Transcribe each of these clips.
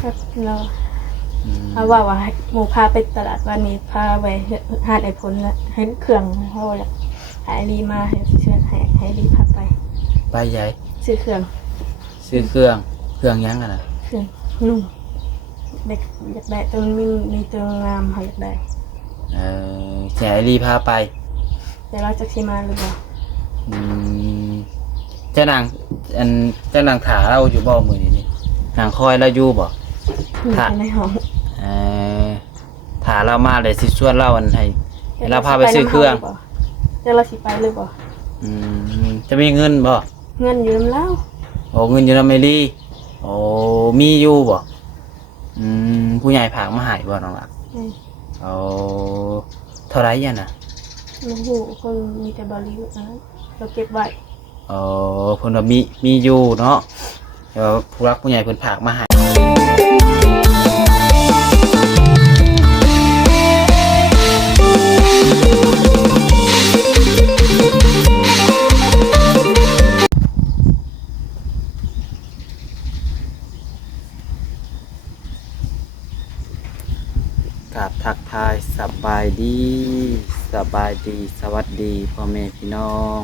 ครับเราเอาว่าหมูพาไปตลาดวันนี้พาไปหาดไอพลแล้วให้เครื่องเขาอยากหายรีมาให้เชิญให้รีพาไปใหญ่ซื้อเครื่อง เครื่องยังอะนะเครื่องนุ่มเด็กอยากได้ตัวมีตัวงามเขาอยากได้แจรีพาไปแต่เราจะขี่มาหรือเปล่าเจ้านางถาเราอยู่บ่มือนี่นางคอยเราอยู่บ่ถาในห้องถาเรามาเลยสิชวนเราอันให้เราพาไปซื้อเครื่องจะเราสิไปหรือเปล่าจะมีเงินบ่เงินอยู่แล้วโอ้เงินอยู่แล้วไม่รีโอ้มีอยู่บ่ผู้ใหญ่ผากมาหายบ่น้องหลักโอ้เท่าไรยันน่ะลูกหูคนมีแต่บริวารเราเก็บไว้เพิ่นว่ามีอยู่เนาะเดี๋ยวผู้รักผู้ใหญ่เพิ่นผากมาหายกับทักทายสบายดีสวัสดีพ่อแม่พี่น้อง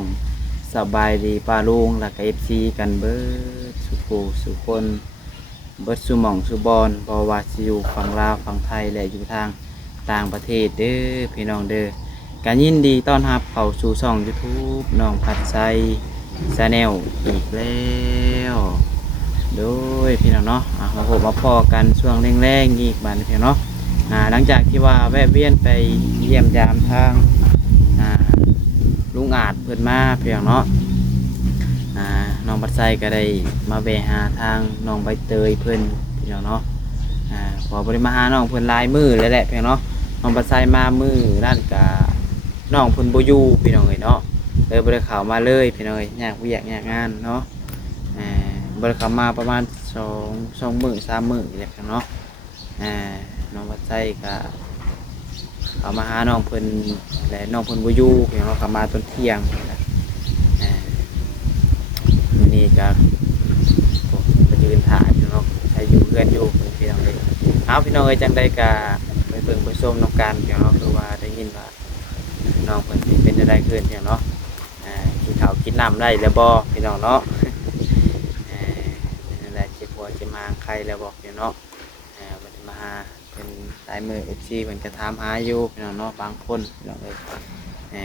สบายดีป้าลุงและก็FCกันเบิดสุคนเบิดสุหม่องสุบอนบ่ว่าสิอยู่ฝั่งลาวฝั่งไทยและอยู่ทางต่างประเทศเด้อพี่น้องเด้อการยินดีต้อนรับเข้าสู่ช่อง YouTube น้องพัดไซชาแนลอีกแล้วโดยพี่น้องเนาะมาพบมาพอกันช่วงแรงๆอีกบัดนี้พี่น้องเนาะหลังจากที่ว่าแวะเวียนไปเยี่ยมยามทางลุงอาจเพิ่นมาเพียงเนาะน้องบัดไซก็ได้มาแวะหาทางน้องใบเตยเพิ่นเพียงเนาะพอบ่ได้มาหาน้องเพิ่นหลายมื้อแล้วแหละเพียงเนาะน้องบัดไซมามื้อด้านกะน้องเพิ่นบ่อยู่พี่น้องเอ้ยเนาะเลยบ่ได้เข้ามาเลยพี่น้องเอ้ยยากเวียกยากงานเนาะบ่ได้เข้ามาประมาณ2มื้อ3มื้อนี่แหละเพียงเนาะน้องบัดไซก็เอามาหาน้องเพิ่นและน้องเพิ่นบ่อยู่เพียงเรากลับมาตอนเที่ยงนี่ก็ไปยืนถ่ายพี่น้องใช้อยู่เพื่อนอยู่พี่น้องเลยเอาพี่น้องเอ้ยจังได้ก็ไปเบิ่งไปชมน้องกันพี่น้องคือว่าได้ยินว่าน้องเพิ่นเป็นอะไรขึ้นพี่น้องกินข้าวกินน้ำได้แล้วบ่พี่น้องเนาะนั่นแหละเจ็บหัวเจ็บมางใครแล้วบอกพี่น้องเนาะบ่ได้มาเป็นสายมือ FC เพิ่นก็ถามหาอยู่พี่น้องเนาะบางคนพี่น้องเอ้ย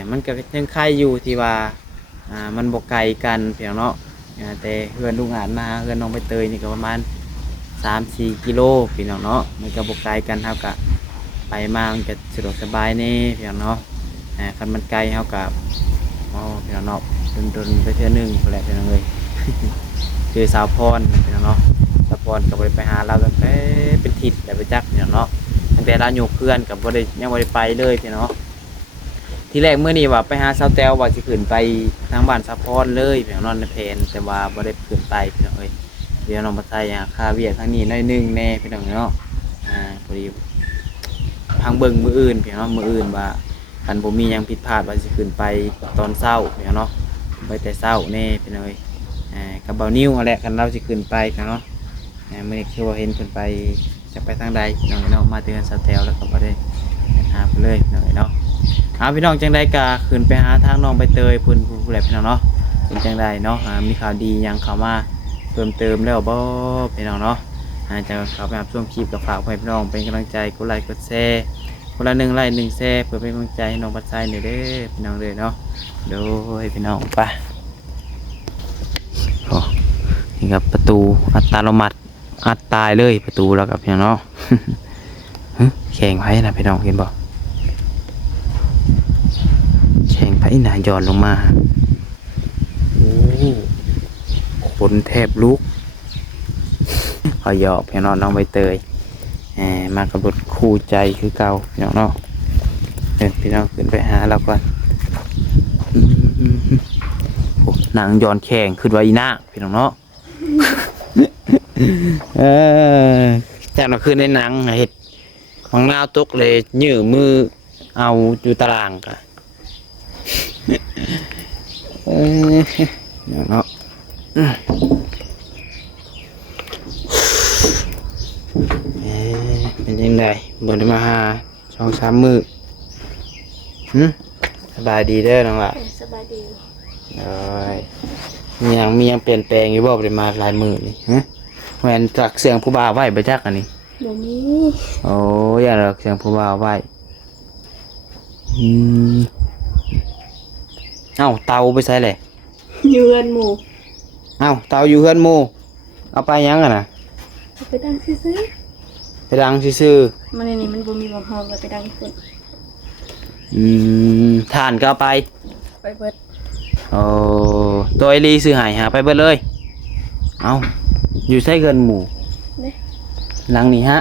มันก็ยังใครอยู่ที่ว่ามันบ่ไกลกันพี่น้องเนาะแต่เพื่อนลุงอาจมาเพื่อนน้องใบเตยนี่ก็ประมาณ 3-4 กิโลพี่น้องเนาะมันก็บ่ไกลกันเท่ากับไปมามันก็สะดวกสบายแน่พี่น้องเนาะคันมันไกลเท่ากับพี่น้องเนาะดนไปเทื่อนึงพุ่นแหละพี่น้องเอ้ยคือสาวพรพี่น้องเนาะสาวพรก็บ่ได้ไปหาเราตั้งแต่เป็นทิศแต่ไปจักพี่น้องเนาะตั้งแต่เราอยู่เพื่อนกับยังบ่ได้ไปเลยพี่น้องทีแรกเมื่อนี้ว่าไปหาสาวแต้วว่าสิขึ้นไปทางบ้านสาวพรเลยพี่น้องนอนในเพนแต่ว่าบ่ได้ขึ้นไปพี่น้องเอ้ยเดี๋ยวน้องมาใส่ค่าเวียกทางนี้น้อยนึงแน่พี่น้องเนาะพอดีทางเบิ่งมื้ออื่นพี่น้องมื้ออื่นว่าคันบ่มีหยังผิดพลาดว่าสิขึ้นไปตอนเช้าพี่น้องเนาะไปแต่เช้าแน่พี่น้องเอ้ยกับเบานิ้วนั่นแหละคันเราสิขึ้นไปพี่น้องมื้อนี้คือว่าเห็นเพิ่นไปจะไปทางใดพี่น้องเนาะมาเตือนสาวแต้วแล้วก็บ่ได้หาเพิ่นเลยพี่น้องเนาะพี่น้องจังได้กาขึ้นไปหาทางน้องใบเตยพุ่นผู้ใดพี่น้องเนาะเป็นจังได้เนาะมีข่าวดียังเข้ามาเพิ่มเติมแล้วบ่พี่น้องเนาะจะเข้าไปรับชมคลิปกับฝากให้พี่น้องเป็นกำลังใจกดไลค์กดแชร์คนละ1 ไลค์ 1 แชร์เพื่อเป็นกำลังใจให้น้องบัดไซหน่อยเด้อพี่น้องเลยเนาะโดยพี่น้องไปนี่ครับประตูอัตโนมัติอัดตายเลยประตูแล้วกับพี่น้องเนาะแข่งไว้นะพี่น้องเห็นบ่แข่งไผ่หนาย้อนลงมาโอ้คนแทบลุกขอยอกพี่น้องน้องใบเตยมากับรถคู่ใจคือเก่าพี่น้องเนาะพี่น้องขึ้นไปหาเราก่อนหนังย้อนแข่งขึ้นไว้หน้าพี่น้องเนาะจากเราขึ้นในหนังเห็ดมังนาวตกเลยยื้อมือเอาอยู่ตารางกันเนาะ เป็นยังไงบ่ได้มาหา2-3 มื้อสบายดีเด้อน้องล่ะ สบายดี เอ้ยมีหยังเปลี่ยนแปลงอยู่บ่ได้มาหลายมื้อนี่แม่นจักเสียงผู้บ่าวไว้บ่จักอันนี้ บ่มี โอ้ยอย่ารักเสียงผู้บ่าวไว้เอ้าเตาไปใส่เลย อยู่เฮือนหมู่ เอ้าเตาอยู่เฮือนหมู่เอาไปยังอะน่ะ เอาไปดังซื่อ ไปดังซื่อ ๆมันนี่มันบ่มีบ่ฮอดไปดังพุ่น ๆถ่านก็เอาไป ไปเบิด โอ้ตัวไอรีซื้อใหายหาไปเบิดเลย เอาอยู่ใช้เงินหมู่ เด้ หลังนี้ฮะ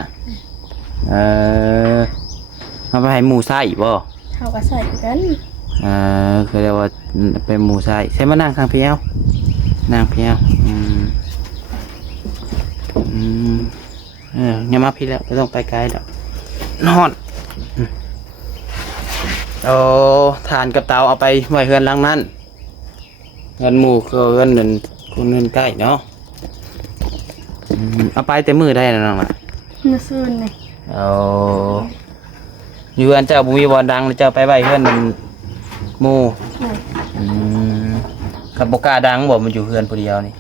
เอาไปให้หมูไส้บ่ เฮาก็ใส่กัน คือเรียกว่าเป็นหมูไส้ใช่มานั่งข้างเพียวนั่งเพียวงั้นมาพี่แล้วไม่ต้องไปไกลแล้วนอนโอ้ทานกับเตาเอาไปไว้เฮือนหลังนั้นเงินหมูก็เงินหนึ่งคุณเงินใกล้เนาะเอาไปแต่มือได้นะน้องล่ะ มื้อซื่นนี่ เอาอยู่อันเจ้าบุมีบอลดังแล้วเจ้าไปไว้เฮือนมันหมู่ขับบกล้าดังบอกมันอยู่เฮือนผู้เดียวนี่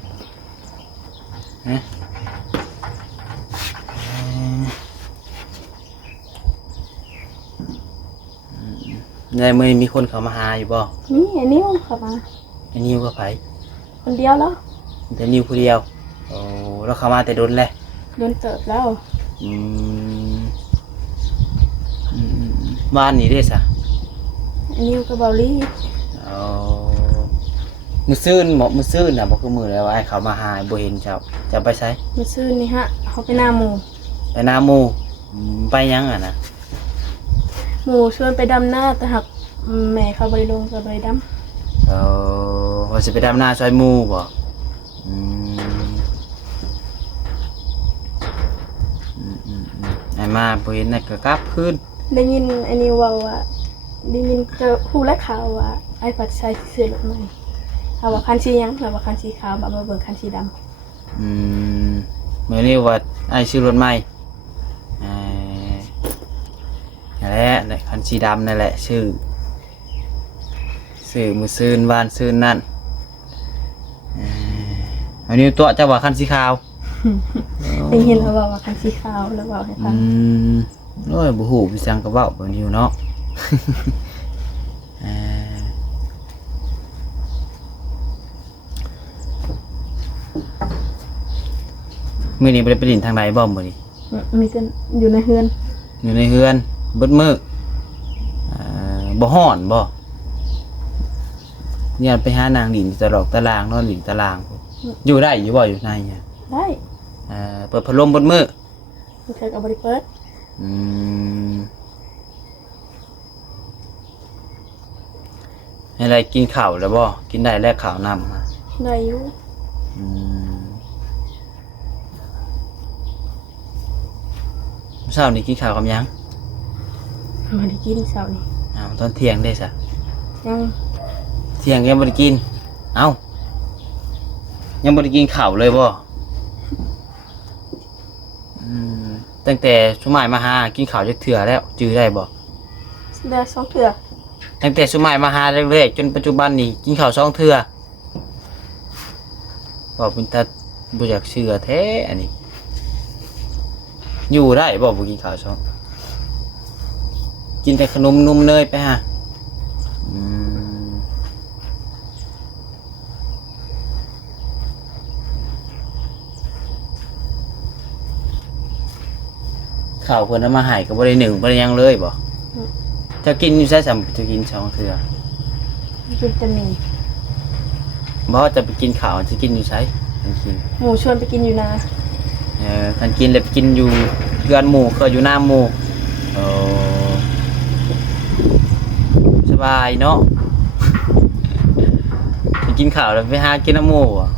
ในมือมีคนเขามาหาอยู่บ่ นี่ไอ้นิ้วเข้ามา ไอ้นิวก็ไผ คนเดียวแล้ว แต่นิวผู้เดียวโอ้แล้วเขามาแต่โดนแหละ โดนเติบแล้ว บ้านนี้ได้สะ ไอ้นิ้วกับเบาลี่ เอามือซื่นบอกมือซื่นนะบอกคือมือแล้วว่าให้เขามาหาบ่เห็นเจ้าจะไปใช้ มื้อซื่นนี่ฮะเขาไปหน้าหมู่ ไปนาหมู่ไปยังอ่ะนะ หมู่ชวนไปดำหน้าแต่หักแม่เขาบ่ได้ลงก็บ่ได้ดำ เอาว่าจะไปดำนาซอยหมู่บ่ไอ้มาบ่เห็นน่ะก็กลับคืน ได้ยินไอ้นิ้วเว้าว่าได้ยินเจอผู้และข่าวว่าไอ้ปัดใช้เสื้อรถใหม่เขาว่าคันสีหยังเขาว่าคันสีขาวบ่มาเบิ่งคันสีดำ เมื่อนี้ว่าไอ้ซื้อรถใหม่นั่นแหละคันสีดำนั่นแหละชื่อมือซื่นบ้านซื่นนั่นอันนี้ตัวจะว่าคันสีขาว ได้ยินเขาบอกว่าคันสีขาวแล้วบอกให้ฟัง โอ้ยบุหูพิสังกระเบ้าแบบนี้เนาะ มื้อนี้บ่ได้ไปดินทางใดบ่มื้อนี้ มีกันอยู่ในเฮือน อยู่ในเฮือนเบิดมื้อบ่ฮ้อนบ่เนี่ยไปหานางดินตะลอกตารางนอนดินตารางอยู่ได้อยู่บ่อยู่ในเนี่ย ได้ เปิดพัดลมเบิดมื้อ มันเคยกับบริเปิด อะไรกินข้าวแล้วบ่กินได้แล้วข้าวนำ ได้อยู่ เช้านี้กินข้าวกับหยัง มาได้กินเช้านี้ อ้าวตอนเที่ยงได้ซะ ยัง เที่ยงยังบ่ได้กินเอ้ายังบ่ได้กินข้าวเลยบ่ตั้งแต่สมัยมาหากินข้าวจักเทื่อแล้วจื้อได้บ่ ได้สองเถื่อ ตั้งแต่สมัยมาหาแรกๆจนปัจจุบันนี้กินข้าว2 เทื่อบอกเป็นตาบ่อยากเชื่อแท้อันนี้อยู่ได้บ่กินข้าว2กินแต่ขนมนมเนยไปฮะข้าวเพิ่นเอามาให้ก็บ่ได้นึ่งบ่ได้หยังเลยบ่จะกินอยู่ใช้สำจะกิน2 เทื่อ กินแต่หมี่ บ่จะไปกินข้าวจะกินอยู่ใช้กิน หมูชวนไปกินอยู่นา คันกินเลยไปกินอยู่เรือนหมู่ก็อยู่หน้าหมู่สบายเนาะไปกินข้าวแล้วไปหากินน้ำหมู่อ่ะ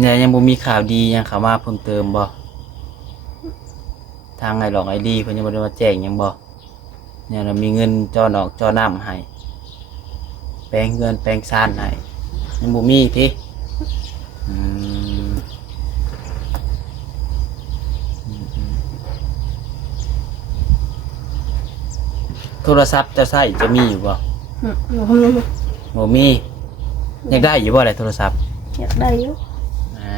เนี่ยยังบ่มีข่าวดียังข่าวมาเพิ่มเติมบ่ทางไอ้หลอกไอ้ดีเพิ่นยังบ่ได้มาแจ้งยังบ่ เนี่ยเรามีเงินจอนออกจอน้ำให้แปลงเงินแปลงซานให้ยังบ่มีติอืมโทรศัพท์จะใช้จะมีอยู่บ่ บ่มีอยากได้อยู่บ่อะไรโทรศัพท์ อยากได้อยู่ อ่า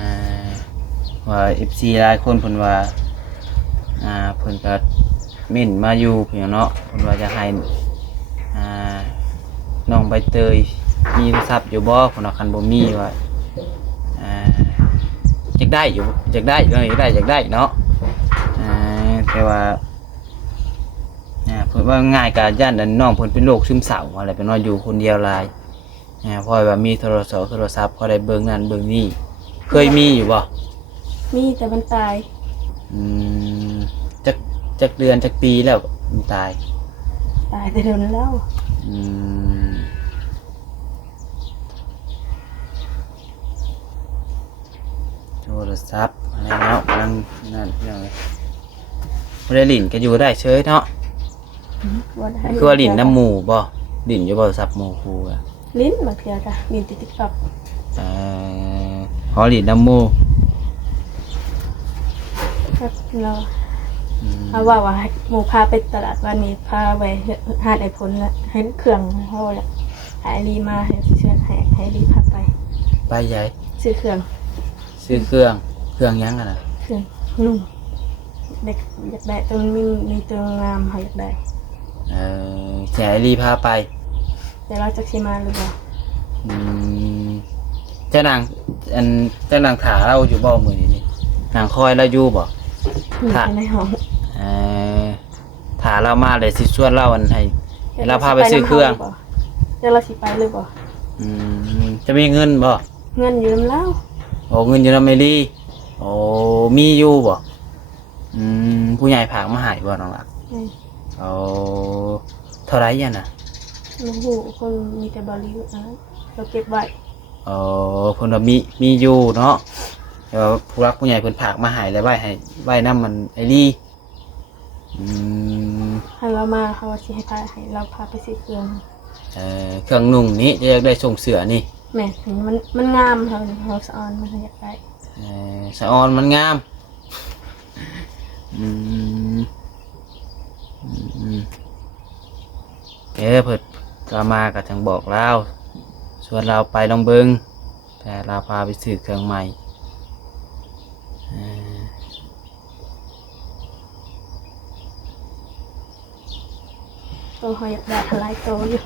ว่า FC หลายคนเพิ่นว่าเพิ่นก็เม่นมาอยู่เพิ่นเนาะเพิ่นว่าจะให้น้องใบเตยมีโทรศัพท์อยู่บ่เพิ่นว่าคันบ่มีว่าอยากได้อยู่อยากได้เนาะแต่ว่าเพิ่นว่าง่ายก็ย่านนั้นน้องเพิ่นเป็นโรคซึมเศร้าอะไรเป็นว่าอยู่คนเดียวหลายเพราะว่ามีโทรศัพท์พอได้เบิ่งนั่นเบิ่งนี่เคยมีอยู่บ่ มีแต่มันตาย จักเดือนจักปีแล้วมันตาย ตายแต่เดินแล้ว โทรศัพท์อะไรเนาะกำลังนั่นอย่างไรบ่ได้ลิ้นก็อยู่ได้เฉยเนาะคือว่าลิ้นน้ำหมู่บ่ลิ้นอยู่บ่โทรศัพท์หมู่ครูอะ ลิ้นบางเทีจ้ะลิ้นติดกับ ขอลิ้นน้ำหมู่ ครับเราเอาว่าหมูพาไปตลาดวันนี้พาไปหาดไอพลแล้วเห็นเครื่องเขาอยากหายรีมาเชิญให้รีพาไป ไปใหญ่ ซื้อเครื่อง ซื้อเครื่องยังกันนะ เครื่องนุ่มเด็กอยากได้ตัวมีตัวงามเขาอยากได้ แจรีพาไป แต่เราจะชิมาหรือเปล่า เจ้านางถาเราอยู่บ่มือนี่นางคอยเราอยู่บ่ อยู่ในห้อง ถาเรามาเลยสิชวนเราอันให้เราพาไปซื้อเครื่อง เดี๋ยวเราสิไปหรือเปล่า จะมีเงินบ่ เงินอยู่น้ำเล่า โอ้เงินอยู่น้ำเมลี่โอ้มีอยู่บ่ผู้ใหญ่ผากมาหายบ่น้องล่ะโอ้เท่าไรยันน่ะ ลูกหูคนมีแต่บริวารเราเก็บไว้ โอ้เพิ่นว่ามีอยู่เนาะแต่ว่าผู้รักผู้ใหญ่เพิ่นผากมาหายแล้วไว้น้ำมันไอรี่ ให้เรามาเขาว่าสิให้เราพาไปซื้อเครื่อง เครื่องนุ่งนี้จะได้ส่งเสือนี่ แม่มันงามเราสะออนมันอยากได้ สะออนมันงามเพิ่นเรามาก็จังบอกเราชวนเราไปลองเบิงแต่เราพาไปซื้อเครื่องใหม่ตัวเขาอยากได้หลายตัวอยู่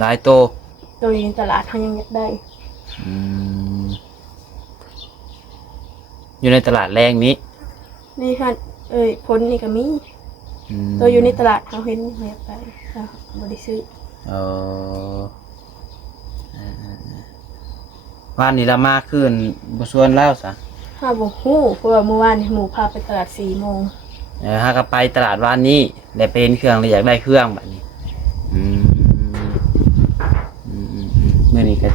หลายโต ตัวอยู่ในตลาดเขายังอยากได้ อยู่ในตลาดแรงนี้ นี่ค่ะพ้นนี่ก็มีตัวอยู่ในตลาดเขาเห็นเขาอยากได้เขาบริซื้อ วันนี้เรามาขึ้นบชวนเล่าซะ ห้าโมงหู้เพราะว่าเมื่อวานหมูพาไปตลาด4 โมง ถ้าก็ไปตลาดวันนี้ได้เป็นเครื่องเลยอยากได้เครื่องแบบนี้เมื่อนี้ก็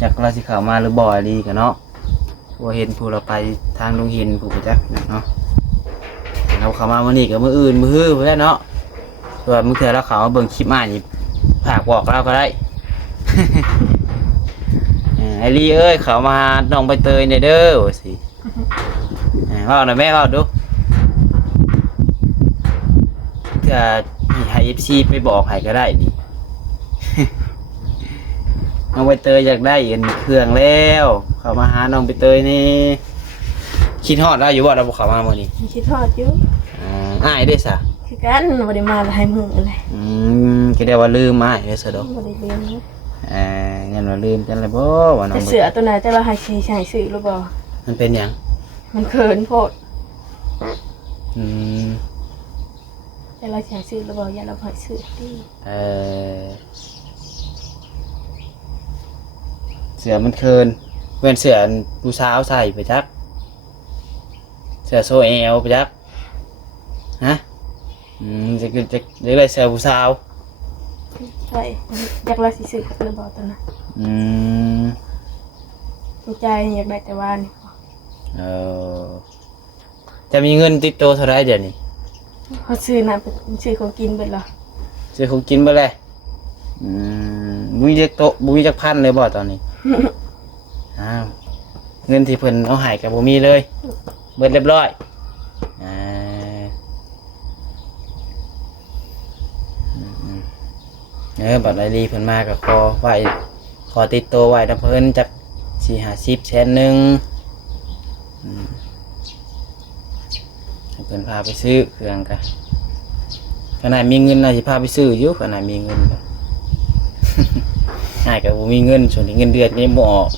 จากราชิเขามาหรือบ่อยดีกันเนาะผู้เห็นผู้เราไปทางลุงหินผู้ไปจักเนาะเราเข้ามาวันนี้กับมืออื่นมือฮื้อเพื่อนเนาะส่วนมือเถื่อเราเขามาเบิ่งคลิปมานี่ผากบอกเราก็ได้ ไอรีเอ้ยเขามาน้องใบเตยเนี่ยเด้อสิว่าหน่อยแม่ว่าดูจะให้FCไปบอกให้ก็ได้ดิ น้องใบเตยอยากได้เงินเครื่องแล้วเขามาหาน้องใบเตยนี่คิดฮอดเราอยู่บ่เราบอกเขามาเมื่อนี้ คิดทอดอยู่ อ้ายได้ซะ คือกันบริมาหลายมือเลย คิดได้ว่าลืมอ้ายได้ซะดอก บริเรียนนะ งั้นว่าลืมกันเลยบ่ว่าน้อง แต่ ใบ เสือตัวไหนแต่เราให้ใช้สื่อหรือเปล่า มันเป็นหยัง มันเขินโพด อืม แต่เราใช้สื่อหรือเปล่าอย่าเราให้สื่อดี เสือมันเคินเป็นเสือผู้สาวใส่ไปจักเสือโซเอลไปจักฮะจะได้เสือผู้สาว ใช่อยากเราสิสื่อหรือเปล่าตัวนั้นใจอยากได้แต่ว่านี่ จะมีเงินติดตัวเท่าไรเดี๋ยวนี้ เขาซื้อน้ำเป็นซื้อของกินเบิดเหรอ ซื้อของกินบ่เลยบุ้ยเด็กโตบุ้ยจักพันเลยบ่ตอนนี้อ้าวเงินที่เพิ่นเอาให้กับบ่มีเลยเบิดเรียบร้อยบัตรไอรีเพิ่นมาก็ขอติดตัวไว้นะเพิ่นจัก4-50 แสนหนึ่งให้เพิ่นพาไปซื้อเครื่องกันขนาดมีเงินน่าสิพาไปซื้ออยู่ขนาดมีเงินก็ ง่ายกับบ่มีเงินส่วนที่เงินเดือนนี่บ่ออก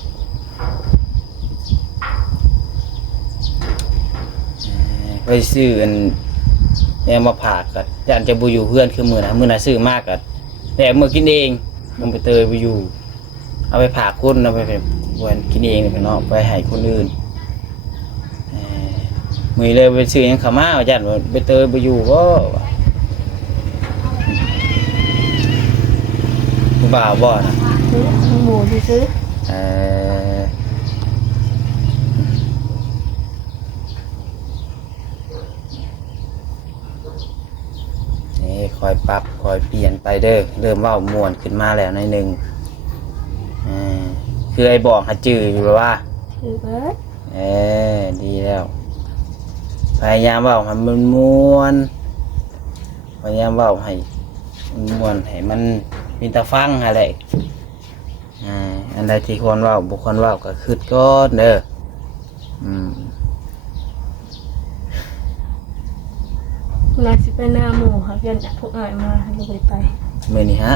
ไปซื้ออันแม่มาผากก็ย่านจะบ่อยู่เพื่อนคือมื้อน่ะซื้อมากก็แต่มื้อกินเองมันไปเตยบ่อยู่เอาไปผากคนเอาไปวันกินเองเนาะไปให้คนอื่นมื้อเลยไปซื้อหยังเข้ามาว่าย่านว่าไปเตยบ่อยู่บ่บ่าวบ่นะ หมูที่ซื้อนี่คอยปรับคอยเปลี่ยนไปเด้อเริ่มเว้าม่วนขึ้นมาแล้วหน่อยนึงคือไอ้บอกหาจื้ออยู่ว่าคือเบิดดีแล้วพยายามเว้าให้มันม่วนพยายามเว้าให้มันม่วนให้มันมีตาฟังอะไรอันใดที่ควรเว้าบุคคลเว้าก็คิดก่อนเด้อเราสิไปหน้าหมูครับยันพวกอ้ายมาเราไปไปมื้อนี้ฮะ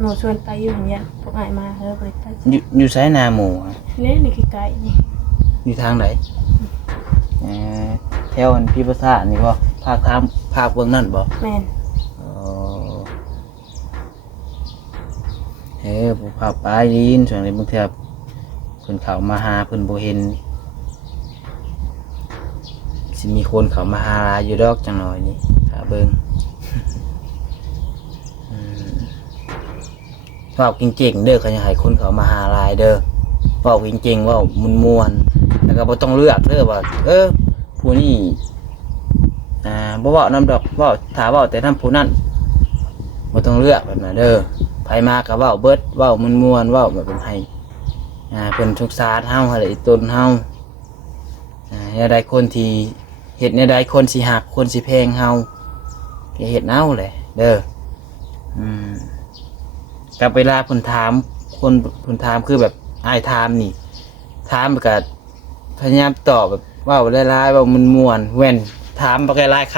หนูชวนไปอยู่เหมือนกันพวกอ้ายมาเราไปไปอยู่ไสนาหมู่นี่คือไก่นี่อยู่ทางไหนแถวอันพี่ภาษานี่บ่ภาคเบื้องนั่นบ่แม่นผู้พาไปดินส่วนนี้บางทีเพิ่นเข้ามาหาเพิ่นบ่เห็นสิมีคนเข้ามาหาอยู่ดอกจังหน่อยนี่ถ้าเบิ่งเว้าเก่งๆเด้อเขาจะให้คนเข้ามาหาหลายเด้อเว้าเก่งๆเว้าม่วนๆแล้วก็บ่ต้องเลือกเด้อว่าผู้นี้บ่เว้านำดอกเว้าถ้าเว้าแต่นำผู้นั้นบ่ต้องเลือกแบบนั้นเด้อไผมาก็เว้าเบิดเว้าม่วนๆเว้าแบบให้เพิ่นสงสารเฮาอะไรตนเฮาอย่าได้คนที่เฮ็ดแนวใดคนสิฮักคนสิแพงเฮาก็เฮ็ดเอาแหละเด้อกับเวลาเพิ่นถามคนเพิ่นถามคือแบบอ้ายถามนี่ถามก็พยายามตอบแบบเว้าหลายๆเว้าม่วนๆแว่นถามบ่หลายค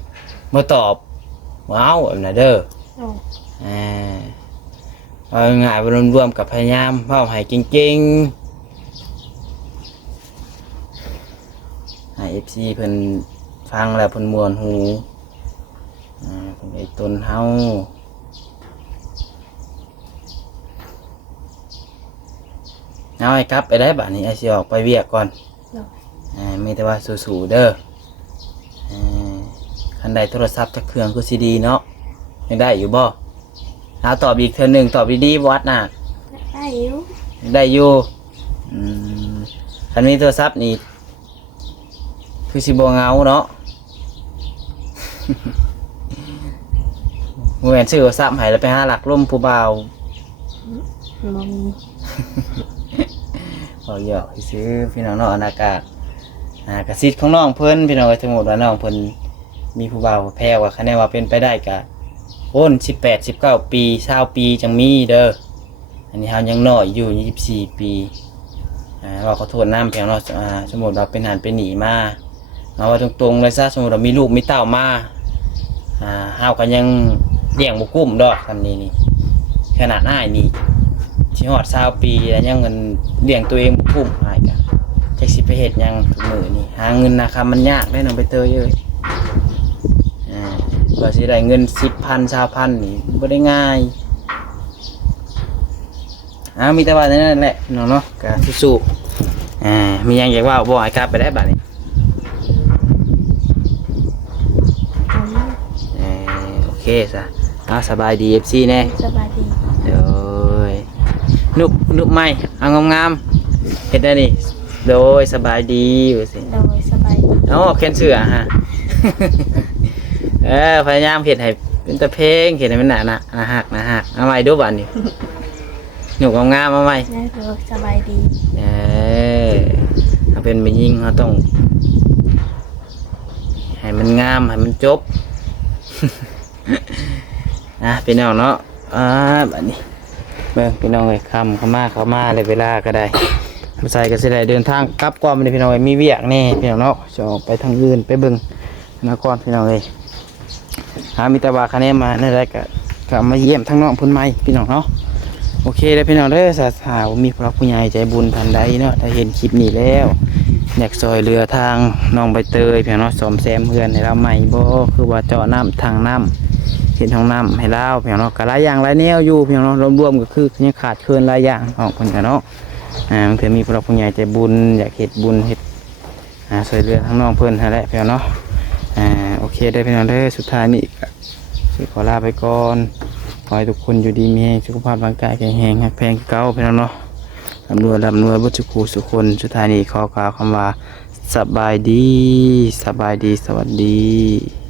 ำบ่ตอบว้าวแบบนั้นเด้อเอาง่ายๆรวมๆกับพยายามเว้าให้เก่งๆให้ FC เพิ่นฟังแล้วเพิ่นม่วนหูเพิ่นไอ้ต้นเฮาเอาไอ้ครับไปได้บัดนี้ไอ้สิออกไปเวียกก่อนมีแต่ว่าสู้ๆเด้อคันใดโทรศัพท์จักเครื่องคือสิดีเนาะยังได้อยู่บ่เอาตอบอีกเทื่อนึงตอบดีๆวัดน่ะได้อยู่คันมีโทรศัพท์นี่คือสิบ่เหงาเนาะมื้อแม่นซื้อโทรศัพท์ให้แล้วไปหาหลักล่มผู้บ่าวบ่มีบ่อยากซื้อพี่น้องเนาะอากาศกระซิดของน้องเพิ่นพี่น้องสมมุติว่าน้องเพิ่นมีผู้บ่าวแพ้ว่าคะแนนว่าเป็นไปได้ก็โอน18-19 ปี20 ปีจังมีเด้ออันนี้เฮายังน้อยอยู่24 ปีว่าขอโทษนำเพียงเนาะสมมุติว่าเป็นหันเป็นหนีมาเอาว่าตรงๆเลยซะสมมุติว่ามีลูกมีเต้ามาเฮาก็ยังเลี้ยงบ่กุ้มดอกซำนี้นี่ขนาดอ้ายนี่สิฮอด20 ปีแล้วยังเงินเลี้ยงตัวเองบ่กุ้มอ้ายก็จักสิไปเฮ็ดหยังทุกมื้อนี่หาเงินนะครับมันยากได้น้องใบเตยเอ้ยก็สิได้เงิน 10,000 20,000 นี่บ่ได้ง่ายมีแต่ว่านั่นแหละน้องเนาะก็สู้ๆมีหยังอยากว่าบ่ให้ครับไปได้บัดนี้โอเคซะสบายดี FC แน่สบายดีโดยนุกใหม่เอางามๆเฮ็ดได้นี่โดยสบายดีว่าสิโดยสบายดีเขียนเสื้อฮะพยายามเฮ็ดให้ เป็นตะเพงเห็นไหมมันหนาหักเอาใหม่ดูบัดนี้หนูงามๆเอาใหม่ แม่เธอสบายดี ถ้าเป็นไปยิงเขาต้องให้มันงามให้มันจบ พี่น้องเนาะบัดนี้เบิ่งพี่น้องเลยคำเข้ามาเลยเวลาก็ได้มาใส่ก็สิได้เดินทางกลับก่อนไปพี่น้องเลยมีเวียกแน่พี่น้องเนาะจะออกไปทางอื่นไปเบิ่งนะก่อนพี่น้องเลยมีแต่ว่าคะแนนมาในไรก็มาเยี่ยมทั้งน้องพุ่นไม้พี่น้องเนาะโอเคเลยพี่น้องเด้อสาวมีพระผู้ใหญ่ใจบุญทันใดเนาะถ้าเห็นคลิปนี้แล้วอยากซอยเรือทางน้องใบเตยพี่น้องเนาะซ่อมแซมเพื่อนให้เราใหม่บ่คือว่าเจาะน้ำทางน้ำเห็นห้องน้ำให้เราพี่น้องเนาะก็หลายอย่างหลายแนวอยู่พี่น้องเนาะรวมๆก็คือยังขาดเคินหลายอย่างออกคนกันเนาะมันถือมีพระผู้ใหญ่ใจบุญอยากเฮ็ดบุญเฮ็ดซอยเรือทางน้องเพิ่นนั่นแหละพี่น้องเนาะโอเคได้พี่น้องเด้อสุดท้ายนี่ก็ขอลาไปก่อนขอให้ทุกคนอยู่ดีมีแรงสุขภาพร่างกายแข็งแรงหักแพงเก่าพี่น้องเนาะร่ำรวยบุญสุขสุขคนสุดท้ายนี้ขอกล่าวคำว่าสบายดีสวัสดี